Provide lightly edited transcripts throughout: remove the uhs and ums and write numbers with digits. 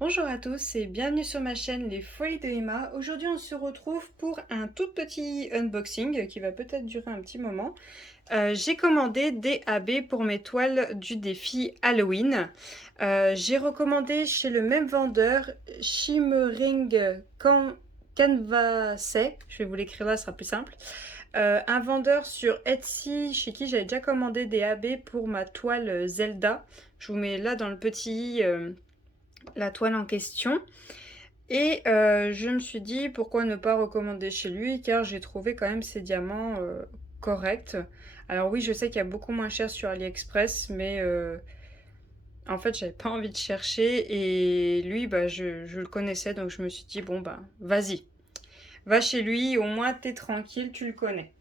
Bonjour à tous et bienvenue sur ma chaîne Les Folies de Emma. Aujourd'hui on se retrouve pour un tout petit unboxing qui va peut-être durer un petit moment. J'ai commandé des AB pour mes toiles du défi Halloween. J'ai recommandé chez le même vendeur Shimmering Canvasset. Je vais vous l'écrire là, ce sera plus simple. Un vendeur sur Etsy chez qui j'avais déjà commandé des AB pour ma toile Zelda. Je vous mets là dans le petit... la toile en question. Et je me suis dit pourquoi ne pas recommander chez lui car j'ai trouvé quand même ces diamants corrects. Alors oui, je sais qu'il y a beaucoup moins cher sur AliExpress, mais en fait j'avais pas envie de chercher et lui je le connaissais donc je me suis dit bon bah vas-y, va chez lui, au moins t'es tranquille, tu le connais.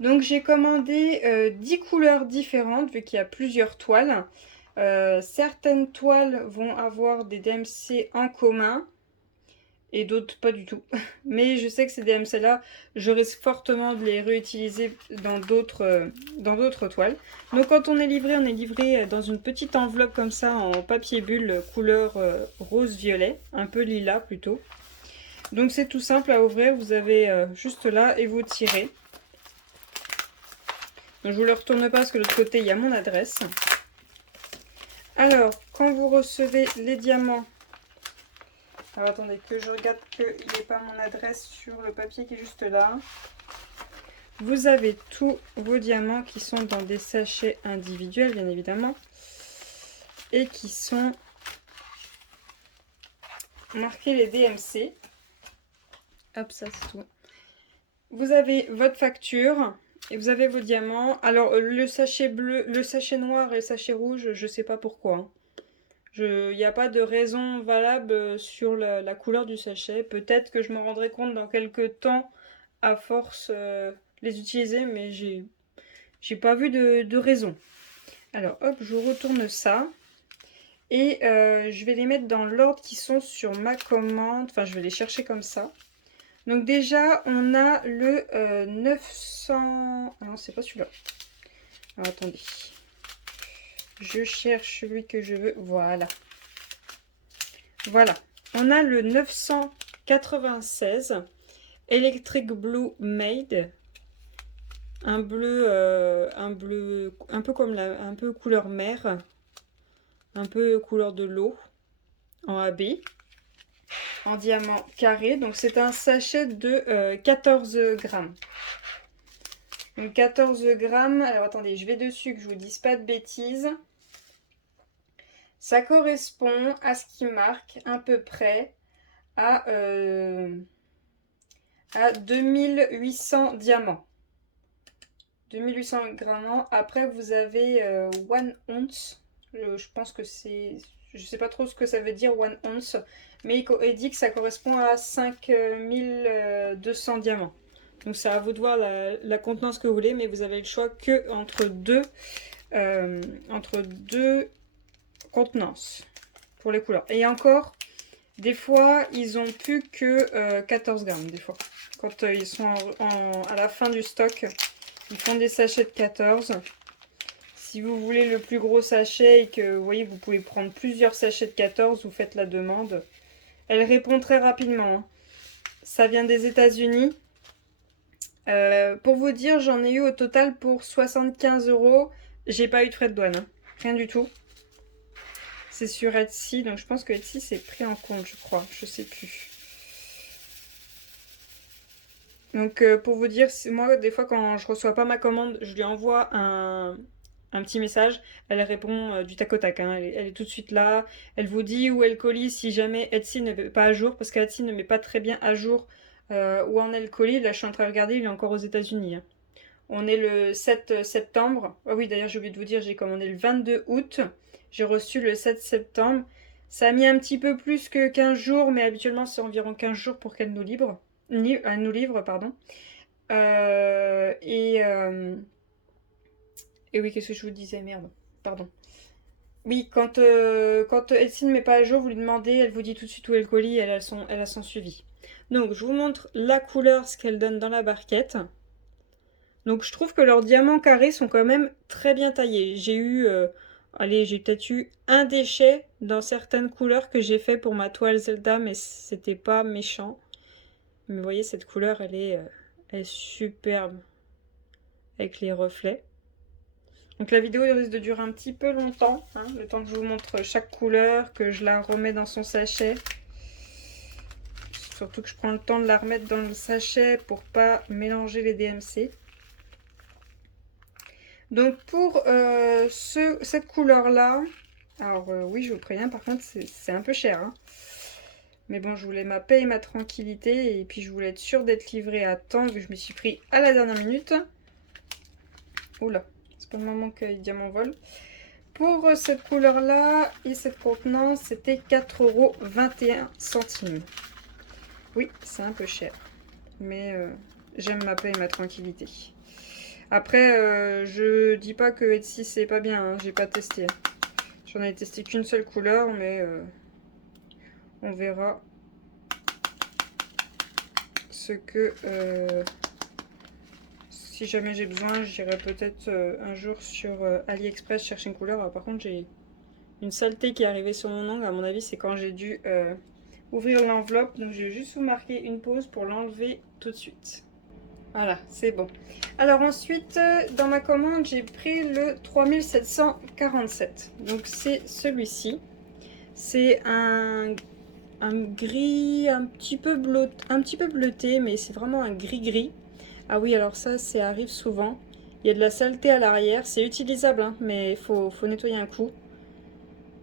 Donc j'ai commandé 10 couleurs différentes vu qu'il y a plusieurs toiles. Certaines toiles vont avoir des DMC en commun et d'autres pas du tout. Mais je sais que ces DMC-là, je risque fortement de les réutiliser dans d'autres toiles. Donc quand on est livré dans une petite enveloppe comme ça en papier bulle couleur rose-violet, un peu lilas plutôt. Donc c'est tout simple à ouvrir, vous avez juste là et vous tirez. Donc, je vous le retourne pas parce que de l'autre côté il y a mon adresse. Alors, quand vous recevez les diamants, alors attendez que je regarde qu'il n'y ait pas mon adresse sur le papier qui est juste là. Vous avez tous vos diamants qui sont dans des sachets individuels, bien évidemment, et qui sont marqués les DMC. Hop, ça c'est tout. Vous avez votre facture et vous avez vos diamants. Alors, le sachet bleu, le sachet noir et le sachet rouge, je sais pas pourquoi. Il n'y a pas de raison valable sur la couleur du sachet. Peut-être que je me rendrai compte dans quelques temps à force les utiliser, mais j'ai pas vu de raison. Alors hop, je retourne ça. Et je vais les mettre dans l'ordre qui sont sur ma commande. Enfin, je vais les chercher comme ça. Donc déjà, on a le 900... Ah non, c'est pas celui-là. Alors attendez. Je cherche celui que je veux. Voilà. Voilà. On a le 996 Electric Blue Made. Un bleu un peu comme un peu couleur mer. Un peu couleur de l'eau. En AB. En diamant carré. Donc c'est un sachet de 14 grammes. Donc 14 grammes. Alors attendez, je vais dessus que je vous dise pas de bêtises. Ça correspond à ce qui marque à peu près à 2800 diamants. 2800 grammes. Après, vous avez 1 ounce. Je pense que c'est... Je sais pas trop ce que ça veut dire 1 ounce. Mais il dit que ça correspond à 5200 diamants. Donc c'est à vous de voir la contenance que vous voulez. Mais vous avez le choix que entre deux contenances pour les couleurs. Et encore, des fois, ils ont plus que 14 grammes. Des fois, quand ils sont à la fin du stock, ils font des sachets de 14. Si vous voulez le plus gros sachet et que vous voyez, vous pouvez prendre plusieurs sachets de 14, vous faites la demande. Elle répond très rapidement. Hein. Ça vient des États-Unis. Pour vous dire, j'en ai eu au total pour 75 €. J'ai pas eu de frais de douane. Hein. Rien du tout. C'est sur Etsy, donc je pense que Etsy c'est pris en compte, je crois. Je sais plus. Donc pour vous dire, moi des fois quand je reçois pas ma commande, je lui envoie un petit message. Elle répond du tac au tac, hein. Elle est tout de suite là. Elle vous dit où est le colis si jamais Etsy ne met pas à jour, parce qu'Etsy ne met pas très bien à jour où en est le colis. Là je suis en train de regarder, il est encore aux États-Unis. Hein. On est le 7 septembre. Ah oui, d'ailleurs j'ai oublié de vous dire, j'ai commandé le 22 août. J'ai reçu le 7 septembre. Ça a mis un petit peu plus que 15 jours, mais habituellement c'est environ 15 jours pour qu'elle nous livre. Nous livre, pardon. Euh, et, euh, et oui, qu'est-ce que je vous disais? Merde, pardon. Oui, quand Etsy ne met pas à jour, vous lui demandez, elle vous dit tout de suite où est le colis, elle a son suivi. Donc, je vous montre la couleur, ce qu'elle donne dans la barquette. Donc, je trouve que leurs diamants carrés sont quand même très bien taillés. J'ai eu Allez, j'ai peut-être eu un déchet dans certaines couleurs que j'ai fait pour ma toile Zelda, mais c'était pas méchant. Mais vous voyez, cette couleur, elle est superbe avec les reflets. Donc la vidéo risque de durer un petit peu longtemps, hein, le temps que je vous montre chaque couleur, que je la remets dans son sachet. Surtout que je prends le temps de la remettre dans le sachet pour pas mélanger les DMC. Donc pour cette couleur-là, alors oui, je vous préviens, par contre, c'est un peu cher. Hein. Mais bon, je voulais ma paix et ma tranquillité, et puis je voulais être sûre d'être livrée à temps, vu que je me suis pris à la dernière minute. Oula, c'est pas le moment que les diamants volent. Pour cette couleur-là et cette contenance, c'était 4,21 €. Oui, c'est un peu cher, mais j'aime ma paix et ma tranquillité. Après, je dis pas que Etsy c'est pas bien, hein, j'ai pas testé. J'en ai testé qu'une seule couleur, mais on verra ce que... si jamais j'ai besoin, j'irai peut-être un jour sur AliExpress chercher une couleur. Alors, par contre, j'ai une saleté qui est arrivée sur mon ongle. À mon avis, c'est quand j'ai dû ouvrir l'enveloppe. Donc, je vais juste vous marquer une pause pour l'enlever tout de suite. Voilà, c'est bon. Alors ensuite, dans ma commande, j'ai pris le 3747. Donc c'est celui-ci. C'est un gris un petit peu bleuté, mais c'est vraiment un gris-gris. Ah oui, alors ça arrive souvent. Il y a de la saleté à l'arrière. C'est utilisable, hein, mais il faut nettoyer un coup.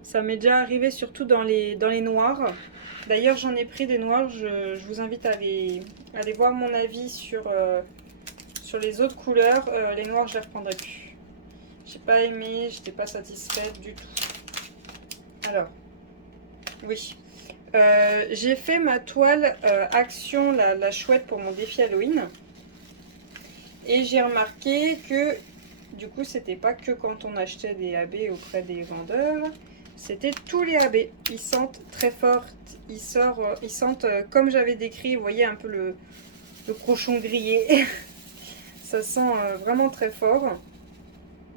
Ça m'est déjà arrivé surtout dans les noirs. D'ailleurs, j'en ai pris des noirs. Je vous invite à aller voir mon avis sur les autres couleurs. Les noirs, je les reprendrai plus. J'ai pas aimé, j'étais pas satisfaite du tout. Alors, oui. J'ai fait ma toile Action, la chouette pour mon défi Halloween. Et j'ai remarqué que, du coup, c'était pas que quand on achetait des AB auprès des vendeurs. C'était tous les AB. Ils sentent très fort. Ils sentent comme j'avais décrit. Vous voyez un peu le cochon grillé. Ça sent vraiment très fort.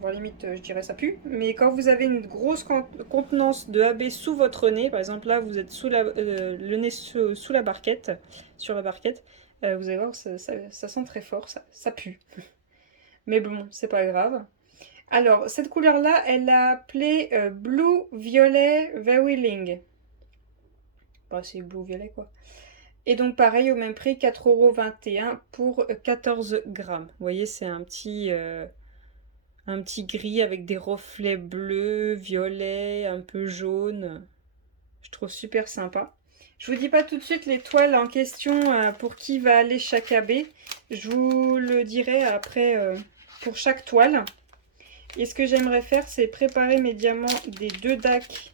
Bon, limite, je dirais ça pue. Mais quand vous avez une grosse contenance de AB sous votre nez, par exemple là, vous êtes sous le nez sous la barquette, sur la barquette, vous allez voir, ça sent très fort, ça pue. Mais bon, c'est pas grave. Alors, cette couleur-là, elle l'a appelée Blue Violet Very. Bah, c'est Blue Violet, quoi. Et donc, pareil, au même prix, 4,21 € pour 14 grammes. Vous voyez, c'est un petit gris avec des reflets bleus, violets, un peu jaune. Je trouve super sympa. Je vous dis pas tout de suite les toiles en question pour qui va aller chaque AB. Je vous le dirai après pour chaque toile. Et ce que j'aimerais faire, c'est préparer mes diamants des 2 DAC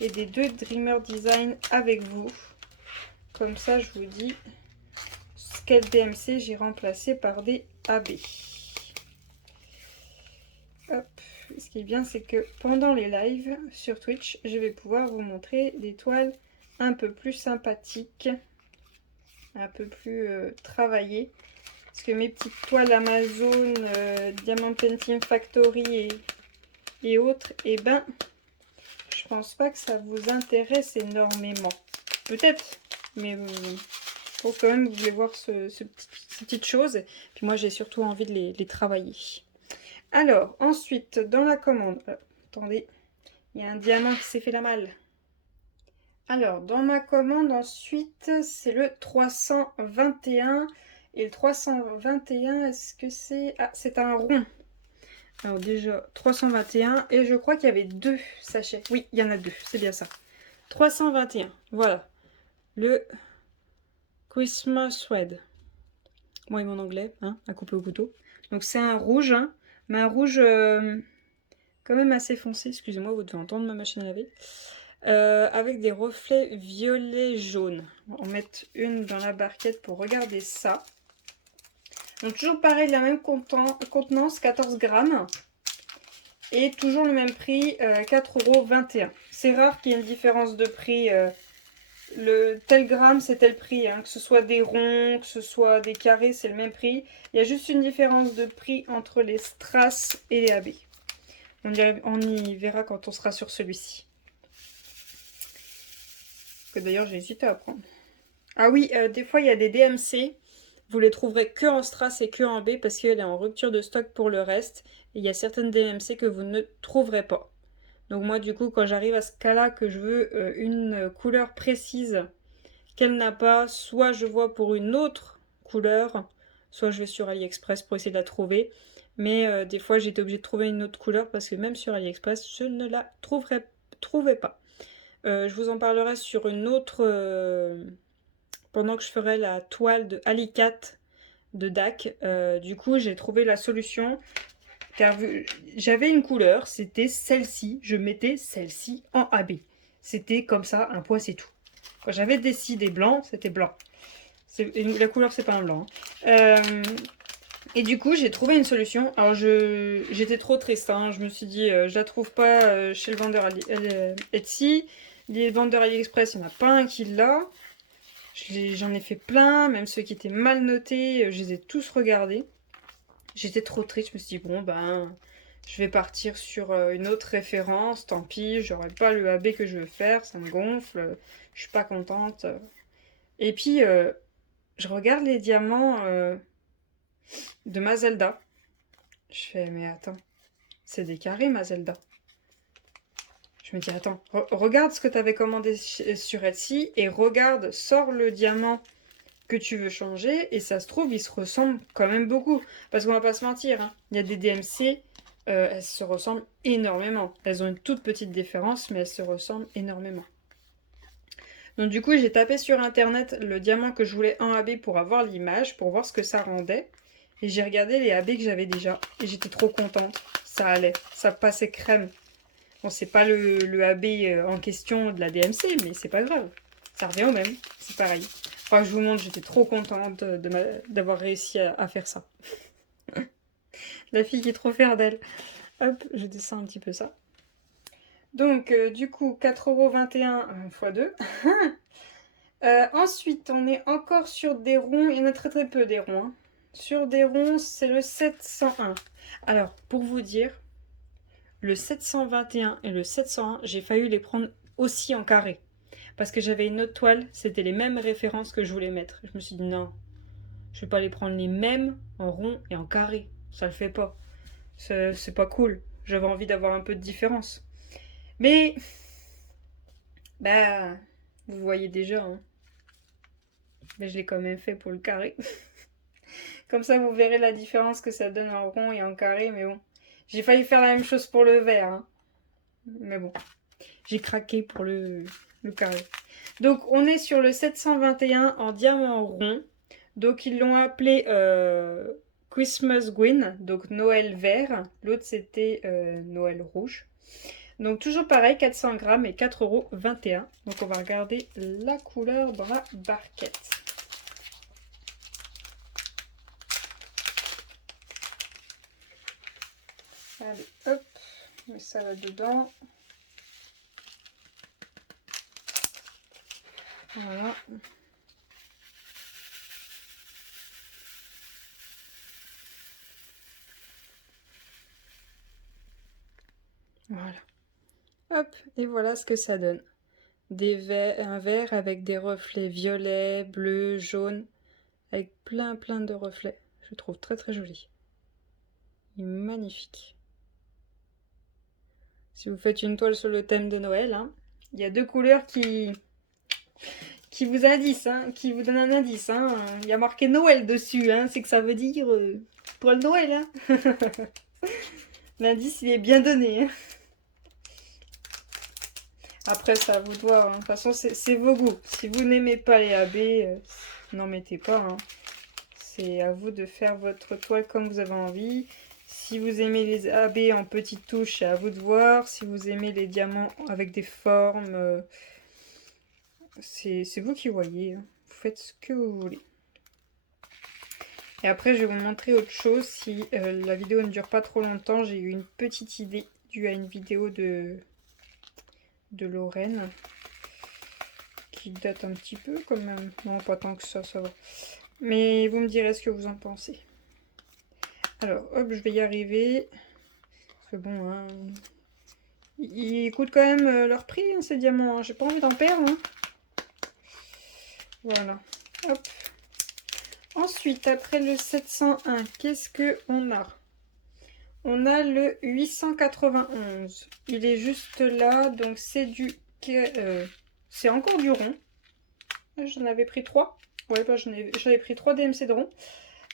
et des 2 Dreamer Design avec vous. Comme ça, je vous dis quel DMC j'ai remplacé par des AB. Hop. Ce qui est bien, c'est que pendant les lives sur Twitch, je vais pouvoir vous montrer des toiles un peu plus sympathiques, un peu plus travaillées. Parce que mes petites toiles Amazon, Diamond Painting Factory et autres, eh ben, je pense pas que ça vous intéresse énormément. Peut-être, mais je pense quand même que vous voulez voir ces petites choses. Puis moi, j'ai surtout envie de les travailler. Alors, ensuite, dans la commande... attendez, il y a un diamant qui s'est fait la malle. Alors, dans ma commande, ensuite, c'est le 321. Et le 321, est-ce que c'est... Ah, c'est un rond. Alors déjà, 321. Et je crois qu'il y avait 2 sachets. Oui, il y en a 2, c'est bien ça. 321, voilà. Le Christmas Red. Moi et mon anglais, hein, à couper au couteau. Donc c'est un rouge, hein, mais un rouge quand même assez foncé. Excusez-moi, vous devez entendre ma machine à laver. Avec des reflets violet-jaune. On va en mettre une dans la barquette pour regarder ça. Donc toujours pareil, la même contenance, 14 grammes. Et toujours le même prix, 4,21 €. C'est rare qu'il y ait une différence de prix. Le tel gramme, c'est tel prix. Hein. Que ce soit des ronds, que ce soit des carrés, c'est le même prix. Il y a juste une différence de prix entre les strass et les AB. On y verra quand on sera sur celui-ci. Que d'ailleurs, j'ai hésité à prendre. Ah oui, des fois, il y a des DMC. Vous les trouverez que en strass et que en B parce qu'elle est en rupture de stock pour le reste. Et il y a certaines DMC que vous ne trouverez pas. Donc moi, du coup, quand j'arrive à ce cas-là, que je veux une couleur précise qu'elle n'a pas, soit je vois pour une autre couleur, soit je vais sur AliExpress pour essayer de la trouver. Mais des fois, j'étais obligée de trouver une autre couleur parce que même sur AliExpress, je ne la trouvais pas. Je vous en parlerai sur une autre... pendant que je ferai la toile de Alicate de DAC. Du coup, j'ai trouvé la solution. Car j'avais une couleur, c'était celle-ci. Je mettais celle-ci en AB. C'était comme ça, un point, c'est tout. Quand j'avais décidé blanc, c'était blanc. La couleur, c'est pas un blanc. Et du coup, j'ai trouvé une solution. Alors, j'étais trop triste. Hein. Je me suis dit, je la trouve pas chez le vendeur Etsy. Les vendeurs AliExpress, il n'y en a pas un qui l'a. J'en ai fait plein, même ceux qui étaient mal notés, je les ai tous regardés. J'étais trop triste, je me suis dit, bon, ben, je vais partir sur une autre référence, tant pis, j'aurai pas le AB que je veux faire, ça me gonfle, je suis pas contente. Et puis, je regarde les diamants de ma Zelda. Je fais, mais attends, c'est des carrés, ma Zelda. Je me dis, attends, regarde ce que tu avais commandé sur Etsy et regarde, sors le diamant que tu veux changer et ça se trouve, ils se ressemblent quand même beaucoup. Parce qu'on va pas se mentir, hein, il y a des DMC, elles se ressemblent énormément. Elles ont une toute petite différence, mais elles se ressemblent énormément. Donc du coup, j'ai tapé sur internet le diamant que je voulais en AB pour avoir l'image, pour voir ce que ça rendait. Et j'ai regardé les AB que j'avais déjà et j'étais trop contente. Ça allait, ça passait crème. Bon, c'est pas le AB en question de la DMC, mais c'est pas grave. Ça revient au même, c'est pareil. Enfin, je vous montre, j'étais trop contente d'avoir réussi à faire ça. La fille qui est trop fière d'elle. Hop, je descends un petit peu ça. Donc, du coup, 4,21 € x 2. Ensuite, on est encore sur des ronds. Il y en a très très peu des ronds. Hein. Sur des ronds, c'est le 701. Alors, pour vous dire, le 721 et le 701, j'ai failli les prendre aussi en carré. Parce que j'avais une autre toile, c'était les mêmes références que je voulais mettre. Je me suis dit non, je vais pas les prendre les mêmes en rond et en carré. Ça le fait pas. C'est pas cool. J'avais envie d'avoir un peu de différence. Mais, bah, vous voyez déjà, hein. Mais je l'ai quand même fait pour le carré. Comme ça, vous verrez la différence que ça donne en rond et en carré. Mais bon, j'ai failli faire la même chose pour le vert. Hein. Mais bon, j'ai craqué pour le carré. Donc, on est sur le 721 en diamant rond. Donc, ils l'ont appelé Christmas Green, donc Noël vert. L'autre, c'était Noël rouge. Donc, toujours pareil, 400 grammes et 4,21 €. Donc, on va regarder la couleur dans la barquette. Allez, hop, on met ça là-dedans. Voilà. Voilà. Hop, et voilà ce que ça donne. Un verre avec des reflets violets, bleus, jaunes, avec plein de reflets. Je trouve très très joli. Il est magnifique. Si vous faites une toile sur le thème de Noël, hein, il y a deux couleurs qui vous indiquent, hein, qui vous donnent un indice. Hein. Il y a marqué Noël dessus, hein, c'est que ça veut dire toile Noël. Hein. L'indice, il est bien donné. Hein. Après, ça à vous de voir. Hein. De toute façon, c'est vos goûts. Si vous n'aimez pas les AB, n'en mettez pas. Hein. C'est à vous de faire votre toile comme vous avez envie. Si vous aimez les AB en petites touches, c'est à vous de voir. Si vous aimez les diamants avec des formes, c'est vous qui voyez. Hein. Vous faites ce que vous voulez. Et après, je vais vous montrer autre chose. Si la vidéo ne dure pas trop longtemps, j'ai eu une petite idée due à une vidéo de Lorraine qui date un petit peu quand même. Non, pas tant que ça va. Mais vous me direz ce que vous en pensez. Alors, hop, je vais y arriver. Parce que bon, hein, ils coûtent quand même leur prix, hein, ces diamants. Hein. J'ai pas envie d'en perdre. Hein. Voilà. Hop. Ensuite, après le 701, qu'est-ce qu'on a? On a le 891. Il est juste là, donc c'est c'est encore du rond. J'en avais pris 3. Ouais, bah, j'avais pris 3 DMC de rond.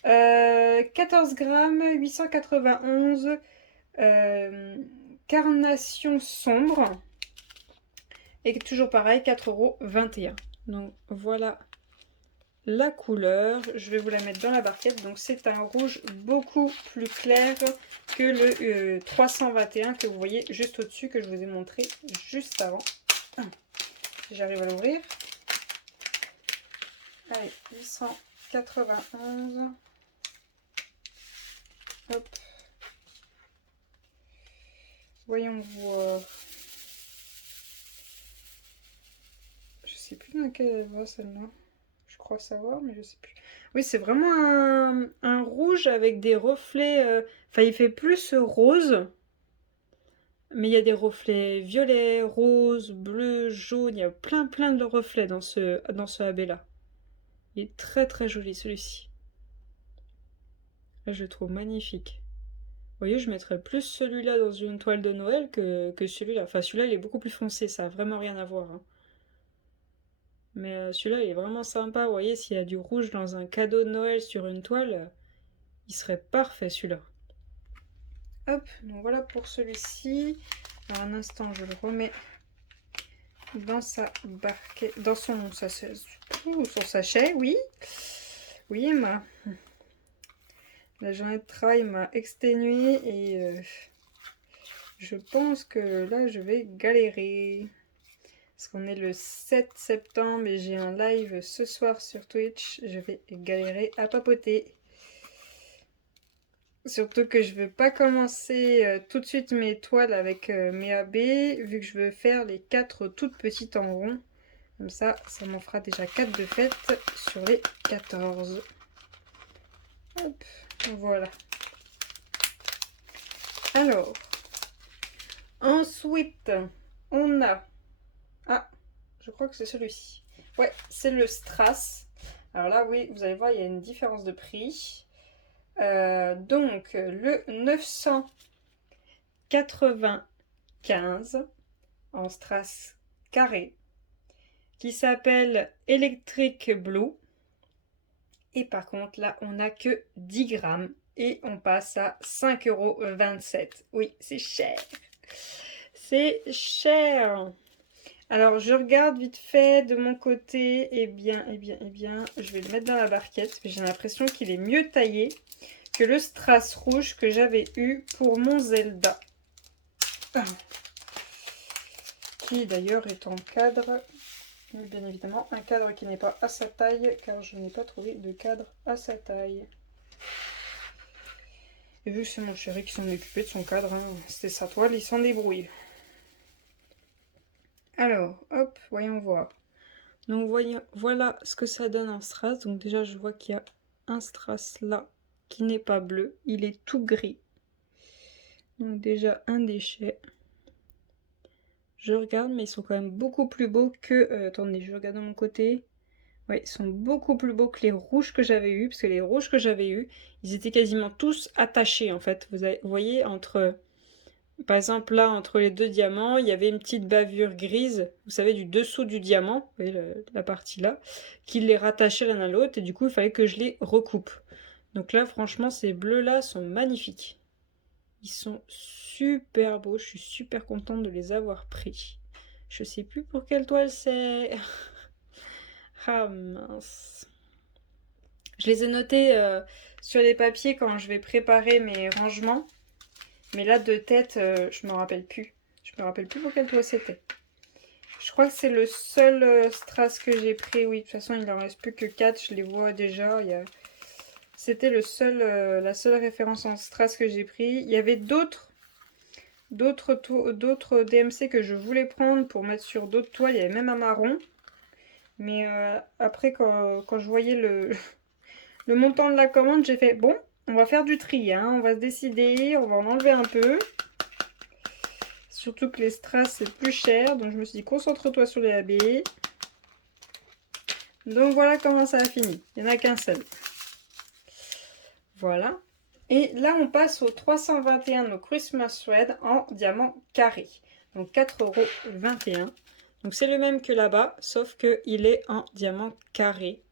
14 grammes, 891. Carnation sombre. Et toujours pareil, 4,21 €. Donc voilà la couleur. Je vais vous la mettre dans la barquette. Donc c'est un rouge beaucoup plus clair que le 321 que vous voyez juste au-dessus, que je vous ai montré juste avant. J'arrive à l'ouvrir. Allez, 891. Hop. Voyons voir. Je sais plus dans laquelle elle va celle-là. Je crois savoir, mais je sais plus. Oui, c'est vraiment un rouge avec des reflets. Enfin, il fait plus rose. Mais il y a des reflets violets, rose, bleu, jaune. Il y a plein de reflets dans ce AB-là. Il est très joli celui-ci. Là, je le trouve magnifique. Vous voyez, je mettrais plus celui-là dans une toile de Noël que celui-là. Enfin, celui-là, il est beaucoup plus foncé, ça n'a vraiment rien à voir. Hein. Mais celui-là, il est vraiment sympa. Vous voyez, s'il y a du rouge dans un cadeau de Noël sur une toile, il serait parfait celui-là. Hop, donc voilà pour celui-ci. Alors, un instant, je le remets dans sa barquette, dans son sachet, oui. Oui, la journée de travail m'a exténuée et je pense que là, je vais galérer. Parce qu'on est le 7 septembre et j'ai un live ce soir sur Twitch. Je vais galérer à papoter. Surtout que je veux pas commencer tout de suite mes toiles avec mes AB, vu que je veux faire les 4 toutes petites en rond. Comme ça m'en fera déjà 4 de fête sur les 14. Hop, voilà. Alors, ensuite, on a... Ah, je crois que c'est celui-ci. Ouais, c'est le Strass. Alors là, oui, vous allez voir, il y a une différence de prix. Donc, le 995 en strass carré, qui s'appelle Electric Blue. Et par contre, là, on n'a que 10 grammes et on passe à 5,27 €. Oui, c'est cher. C'est cher. Alors, je regarde vite fait de mon côté. Eh bien, je vais le mettre dans la barquette. J'ai l'impression qu'il est mieux taillé que le strass rouge que j'avais eu pour mon Zelda. Qui d'ailleurs est en cadre. Bien évidemment, un cadre qui n'est pas à sa taille, car je n'ai pas trouvé de cadre à sa taille. Et vu que c'est mon chéri qui s'en occupait de son cadre, hein, c'était sa toile, il s'en débrouille. Alors, hop, voyons voir. Donc voilà ce que ça donne en strass. Donc déjà, je vois qu'il y a un strass là qui n'est pas bleu, il est tout gris. Donc déjà un déchet. Je regarde, mais ils sont quand même beaucoup plus beaux que... attendez, je regarde de mon côté. Ouais, ils sont beaucoup plus beaux que les rouges que j'avais eu, parce que les rouges que j'avais eu, ils étaient quasiment tous attachés en fait. Vous voyez, entre... Par exemple, là, entre les deux diamants, il y avait une petite bavure grise, vous savez, du dessous du diamant, vous voyez, la partie là, qui les rattachait l'un à l'autre, et du coup, il fallait que je les recoupe. Donc là, franchement, ces bleus-là sont magnifiques. Ils sont super beaux, je suis super contente de les avoir pris. Je sais plus pour quelle toile c'est. Ah mince. Je les ai notés sur les papiers quand je vais préparer mes rangements. Mais là, de tête, je me rappelle plus. Je me rappelle plus pour quelle toile c'était. Je crois que c'est le seul strass que j'ai pris. Oui, de toute façon, il n'en reste plus que 4. Je les vois déjà. C'était la seule référence en strass que j'ai pris. Il y avait d'autres DMC que je voulais prendre pour mettre sur d'autres toiles. Il y avait même un marron. Mais après, quand je voyais le montant de la commande, j'ai fait, bon, on va faire du tri. Hein. On va se décider, on va en enlever un peu. Surtout que les strass, c'est plus cher. Donc je me suis dit, concentre-toi sur les AB. Donc voilà comment ça a fini. Il n'y en a qu'un seul. Voilà. Et là, on passe au 321 de nos Christmas Thread en diamant carré. Donc 4,21 €. Donc c'est le même que là-bas, sauf qu'il est en diamant carré.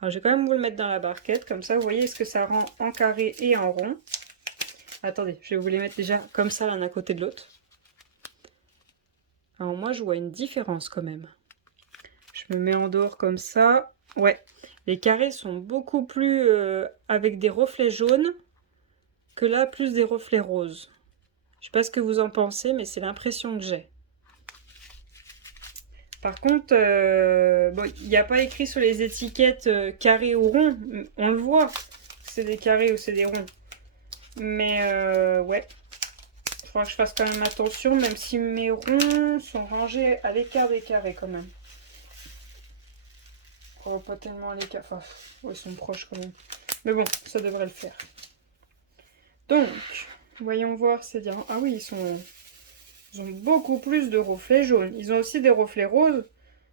Alors je vais quand même vous le mettre dans la barquette, comme ça vous voyez ce que ça rend en carré et en rond. Attendez, je vais vous les mettre déjà comme ça l'un à côté de l'autre. Alors moi je vois une différence quand même. Je me mets en dehors comme ça. Ouais, les carrés sont beaucoup plus avec des reflets jaunes que là, plus des reflets roses. Je sais pas ce que vous en pensez, mais c'est l'impression que j'ai. Par contre, bon, il n'y a pas écrit sur les étiquettes carré ou rond. On le voit, c'est des carrés ou c'est des ronds. Mais ouais, il faudra que je fasse quand même attention, même si mes ronds sont rangés à l'écart des carrés quand même. Oh, pas tellement à l'écart. Enfin, ouais, ils sont proches quand même. Mais bon, ça devrait le faire. Donc, voyons voir ces diamants. Ah oui, ils ont beaucoup plus de reflets jaunes. Ils ont aussi des reflets roses,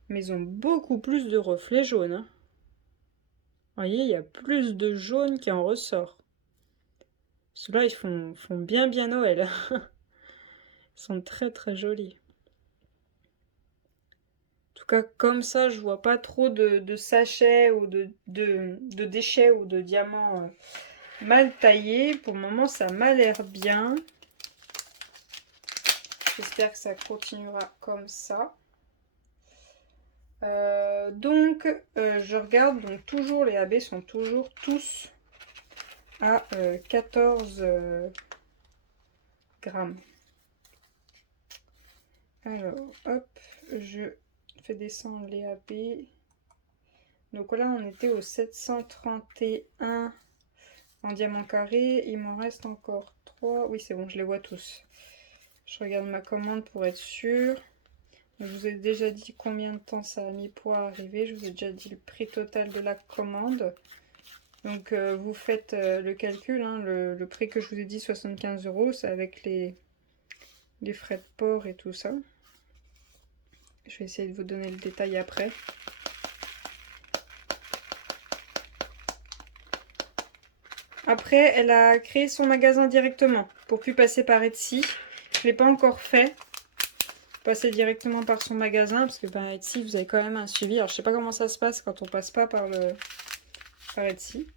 mais ils ont beaucoup plus de reflets jaunes. Hein. Vous voyez, il y a plus de jaune qui en ressort. Ceux-là, ils font bien Noël. Ils sont très très jolis. En tout cas, comme ça, je vois pas trop de sachets ou de déchets ou de diamants mal taillés. Pour le moment, ça m'a l'air bien. J'espère que ça continuera comme ça. Je regarde, donc toujours les AB sont toujours tous à 14 grammes. Alors, hop, je fais descendre les AB. Donc là, on était au 731 en diamant carré. Il m'en reste encore 3. Oui, c'est bon, je les vois tous. Je regarde ma commande pour être sûre. Je vous ai déjà dit combien de temps ça a mis pour arriver. Je vous ai déjà dit le prix total de la commande. Donc vous faites le calcul. Hein, le prix que je vous ai dit, 75 €, c'est avec les frais de port et tout ça. Je vais essayer de vous donner le détail après. Après, elle a créé son magasin directement pour plus passer par Etsy. Je ne l'ai pas encore fait. Passer directement par son magasin parce que ben, Etsy, vous avez quand même un suivi. Alors, je sais pas comment ça se passe quand on passe pas par Etsy.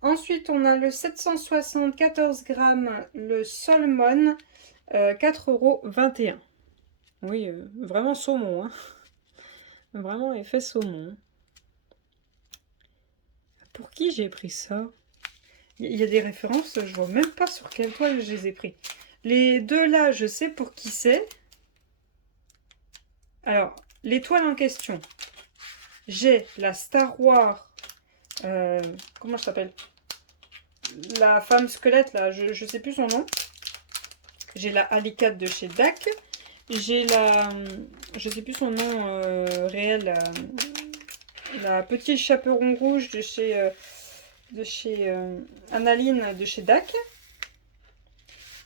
Ensuite, on a le 774 grammes, le Solomon, 4,21 €. Oui, vraiment saumon. Hein. Vraiment effet saumon. Pour qui j'ai pris ça? Il y a des références, je vois même pas sur quelle toile je les ai pris. Les deux là, je sais pour qui c'est. Alors, les toiles en question. J'ai la Star Wars. Comment ça s'appelle? La femme squelette, là, je sais plus son nom. J'ai la Alicate de chez DAC. J'ai la... Je sais plus son nom réel. La petite chaperon rouge de chez Analine de chez DAC.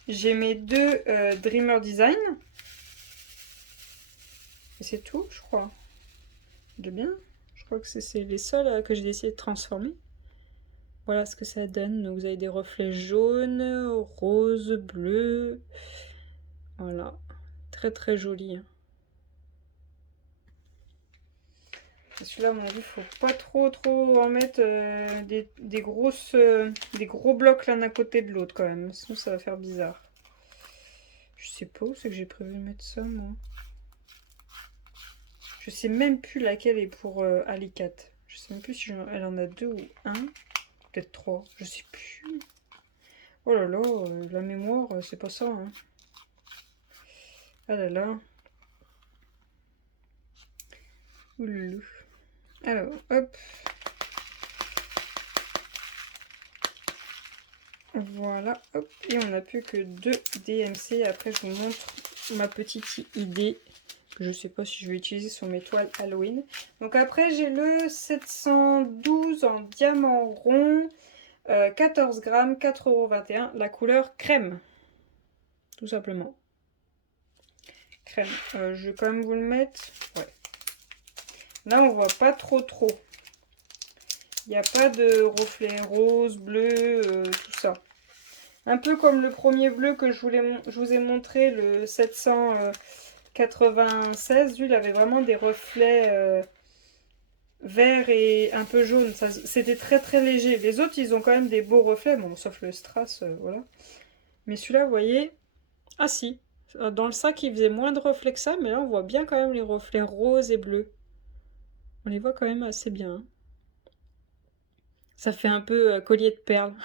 J'ai mes deux Dreamer Design. Et c'est tout, je crois. De bien. Je crois que c'est les seuls que j'ai décidé de transformer. Voilà ce que ça donne. Donc vous avez des reflets jaunes, roses, bleus. Voilà. Très très joli. Hein. Celui-là, à mon avis, il faut pas trop en mettre des gros blocs l'un à côté de l'autre quand même. Sinon, ça va faire bizarre. Je sais pas où c'est que j'ai prévu de mettre ça, moi. Je sais même plus laquelle est pour Alicate. Je sais même plus si elle en a deux ou un. Peut-être 3, je sais plus. Oh là là, la mémoire, c'est pas ça. Hein. Ah là là. Ouloulou. Alors, hop. Voilà, hop. Et on n'a plus que 2 DMC. Après, je vous montre ma petite idée. Que je sais pas si je vais utiliser sur mes toiles Halloween. Donc après, j'ai le 712 en diamant rond. 14 grammes, 4,21 €, la couleur crème, tout simplement. crème. Je vais quand même vous le mettre. Ouais. Là, on voit pas trop. Il n'y a pas de reflet rose, bleu, tout ça. Un peu comme le premier bleu que je vous ai montré, le 796. Lui, il avait vraiment des reflets vert et un peu jaune. C'était très léger. Les autres, ils ont quand même des beaux reflets. Bon, sauf le strass, voilà. Mais celui-là, vous voyez... Ah si, dans le sac, il faisait moins de reflets que ça, mais là, on voit bien quand même les reflets roses et bleus. On les voit quand même assez bien. Hein. Ça fait un peu collier de perles.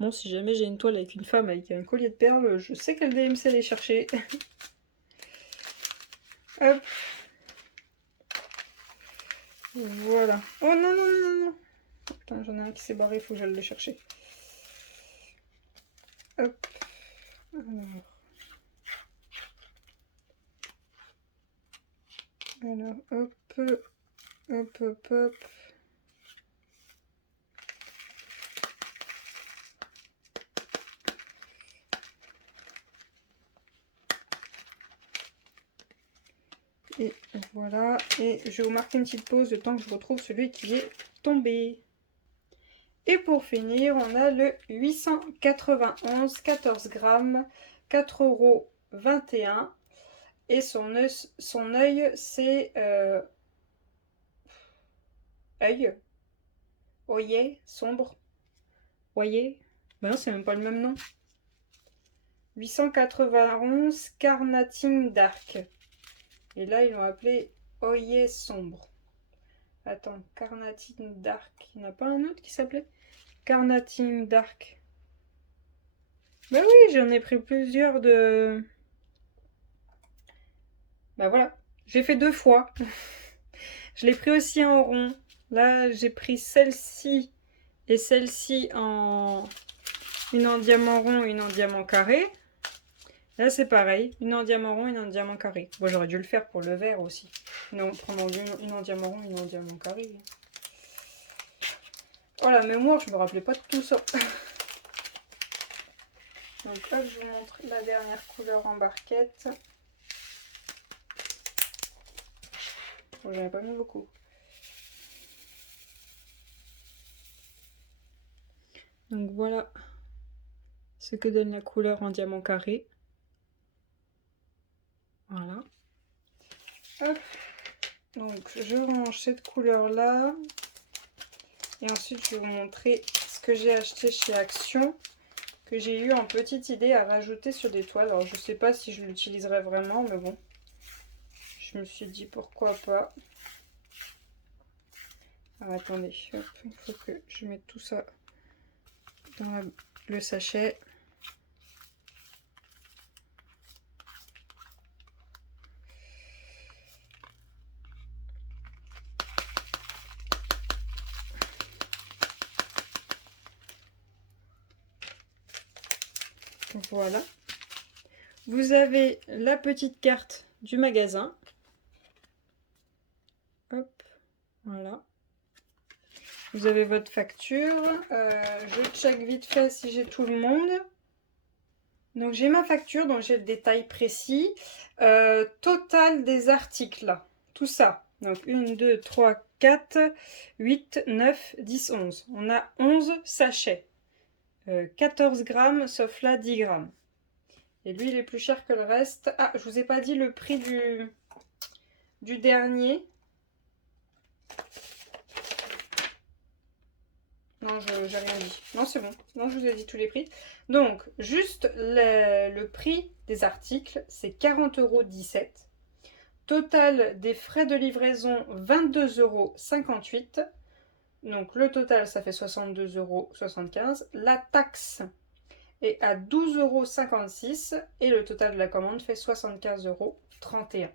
Bon, si jamais j'ai une toile avec une femme avec un collier de perles, je sais quel DMC aller chercher. Hop. Voilà. Oh non. Putain, j'en ai un qui s'est barré, il faut que j'aille le chercher. Hop. Alors, hop. Et voilà, et je vais vous marquer une petite pause le temps que je retrouve celui qui est tombé. Et pour finir, on a le 891, 14 grammes, 4,21 €. Et son œil, c'est œil, oyer, sombre, oyer. Ben non, c'est même pas le même nom. 891 Carnating Dark. Et là, ils l'ont appelé oyer sombre. Attends, Carnating Dark. Il n'y en a pas un autre qui s'appelait Carnating Dark. Bah oui, j'en ai pris plusieurs de... Bah voilà, j'ai fait 2 fois. Je l'ai pris aussi en rond. Là, j'ai pris celle-ci et celle-ci en... Une en diamant rond, une en diamant carré. Là, c'est pareil. Une en diamant rond, une en diamant carré. Bon, j'aurais dû le faire pour le vert aussi. Non, prendre une en diamant rond, une en diamant carré. Oh la mémoire, je me rappelais pas de tout ça. Donc là, je vous montre la dernière couleur en barquette. Bon, j'en ai pas mis beaucoup. Donc voilà ce que donne la couleur en diamant carré. Voilà. Hop. Donc je range cette couleur là. Et ensuite je vais vous montrer ce que j'ai acheté chez Action. Que j'ai eu en petite idée à rajouter sur des toiles. Alors je sais pas si je l'utiliserai vraiment, mais bon. Je me suis dit pourquoi pas. Alors attendez, hop, il faut que je mette tout ça dans le sachet. Voilà. Vous avez la petite carte du magasin. Hop, voilà. Vous avez votre facture. Je check vite fait si j'ai tout le monde. Donc j'ai ma facture, donc j'ai le détail précis. Total des articles, tout ça. Donc 1, 2, 3, 4, 8, 9, 10, 11. On a 11 sachets. 14 grammes, sauf là 10 grammes. Et lui, il est plus cher que le reste. Ah, je vous ai pas dit le prix du dernier. Non, j'ai rien dit. Non, c'est bon. Non, je vous ai dit tous les prix. Donc, juste le prix des articles, c'est 40,17 €. Total des frais de livraison, 22,58 €. Donc, le total, ça fait 62,75 €. La taxe est à 12,56 € et le total de la commande fait 75,31 €.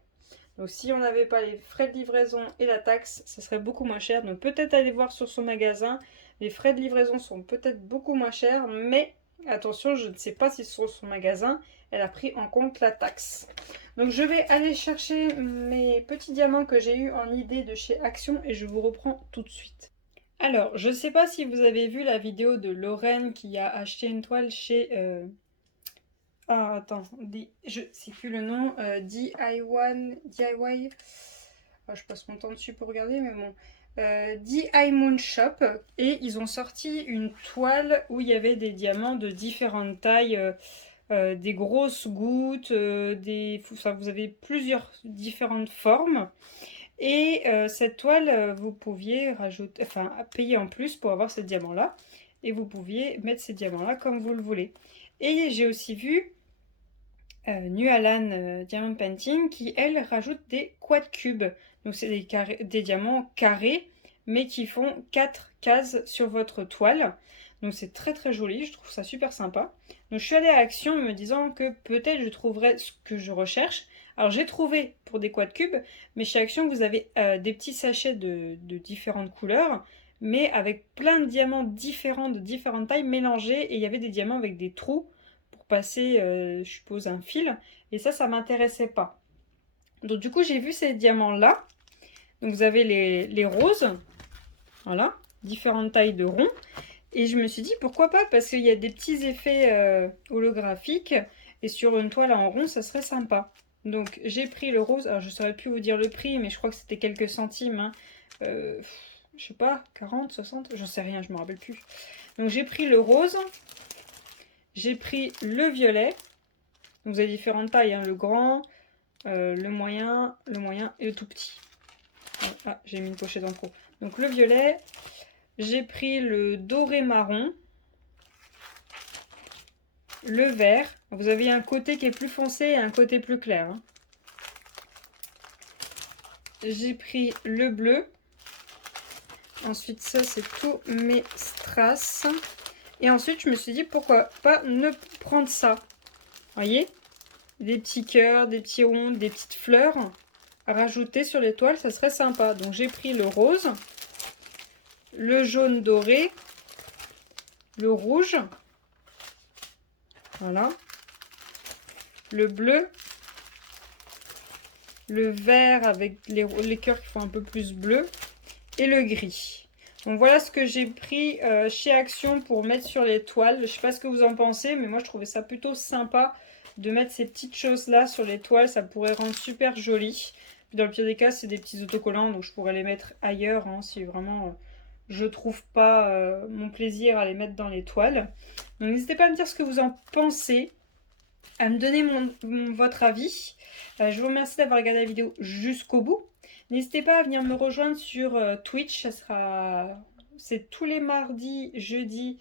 Donc si on n'avait pas les frais de livraison et la taxe, ça serait beaucoup moins cher. Donc peut-être aller voir sur son magasin. Les frais de livraison sont peut-être beaucoup moins chers, mais attention, je ne sais pas si sur son magasin, elle a pris en compte la taxe. Donc je vais aller chercher mes petits diamants que j'ai eu en idée de chez Action et je vous reprends tout de suite. Alors, je ne sais pas si vous avez vu la vidéo de Lorraine qui a acheté une toile chez Ah, attends, je sais plus le nom. DIY. Ah, je passe mon temps dessus pour regarder, mais bon. DI Moon Shop. Et ils ont sorti une toile où il y avait des diamants de différentes tailles. Des grosses gouttes. Enfin, vous avez plusieurs différentes formes. Et cette toile, vous pouviez rajouter, enfin, payer en plus pour avoir ces diamants-là. Et vous pouviez mettre ces diamants-là comme vous le voulez. Et j'ai aussi vu Nualan Diamond Painting qui, elle, rajoute des quad cubes. Donc c'est des diamants carrés, mais qui font 4 cases sur votre toile. Donc c'est très très joli, je trouve ça super sympa. Donc je suis allée à Action en me disant que peut-être je trouverais ce que je recherche. Alors j'ai trouvé pour des quad cubes, mais chez Action vous avez des petits sachets de différentes couleurs, mais avec plein de diamants différents, de différentes tailles mélangés, et il y avait des diamants avec des trous pour passer, je suppose, un fil, et ça m'intéressait pas. Donc du coup j'ai vu ces diamants-là. Donc vous avez les roses, voilà, différentes tailles de ronds. Et je me suis dit pourquoi pas, parce qu'il y a des petits effets holographiques, et sur une toile en rond ça serait sympa. Donc j'ai pris le rose, alors je saurais plus vous dire le prix, mais je crois que c'était quelques centimes, hein. Je sais pas, 40, 60, j'en sais rien, je me rappelle plus. Donc j'ai pris le rose, j'ai pris le violet. Donc vous avez différentes tailles, hein, le grand, le moyen et le tout petit. Ah, j'ai mis une pochette en trop. Donc le violet, j'ai pris le doré marron, le vert. Vous avez un côté qui est plus foncé et un côté plus clair, hein. J'ai pris le bleu. Ensuite, ça, c'est tous mes strass. Et ensuite, je me suis dit, pourquoi pas ne prendre ça. Voyez, des petits cœurs, des petits ronds, des petites fleurs à rajouter sur les toiles, ça serait sympa. Donc, j'ai pris le rose, le jaune doré, le rouge, voilà, le bleu, le vert avec les cœurs qui font un peu plus bleu, et le gris. Donc voilà ce que j'ai pris chez Action pour mettre sur les toiles. Je sais pas ce que vous en pensez, mais moi je trouvais ça plutôt sympa de mettre ces petites choses là sur les toiles. Ça pourrait rendre super joli. Dans le pire des cas, c'est des petits autocollants, donc je pourrais les mettre ailleurs, hein, si vraiment je trouve pas mon plaisir à les mettre dans les toiles. Donc n'hésitez pas à me dire ce que vous en pensez, à me donner votre avis. Je vous remercie d'avoir regardé la vidéo jusqu'au bout. N'hésitez pas à venir me rejoindre sur Twitch. C'est tous les mardis, jeudis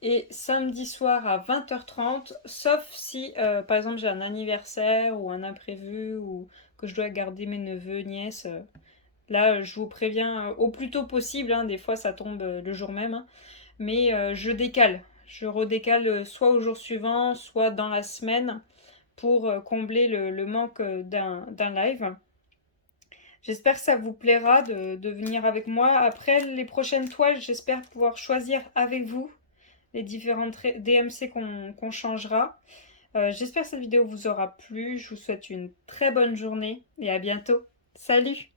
et samedi soir à 20h30. Sauf si, par exemple, j'ai un anniversaire ou un imprévu ou que je dois garder mes neveux, nièces. Là, je vous préviens au plus tôt possible, hein. Des fois, ça tombe le jour même, hein. Mais je décale. Je redécale soit au jour suivant, soit dans la semaine pour combler le manque d'un live. J'espère que ça vous plaira de venir avec moi. Après les prochaines toiles, j'espère pouvoir choisir avec vous les différentes DMC qu'on changera. J'espère que cette vidéo vous aura plu. Je vous souhaite une très bonne journée et à bientôt. Salut!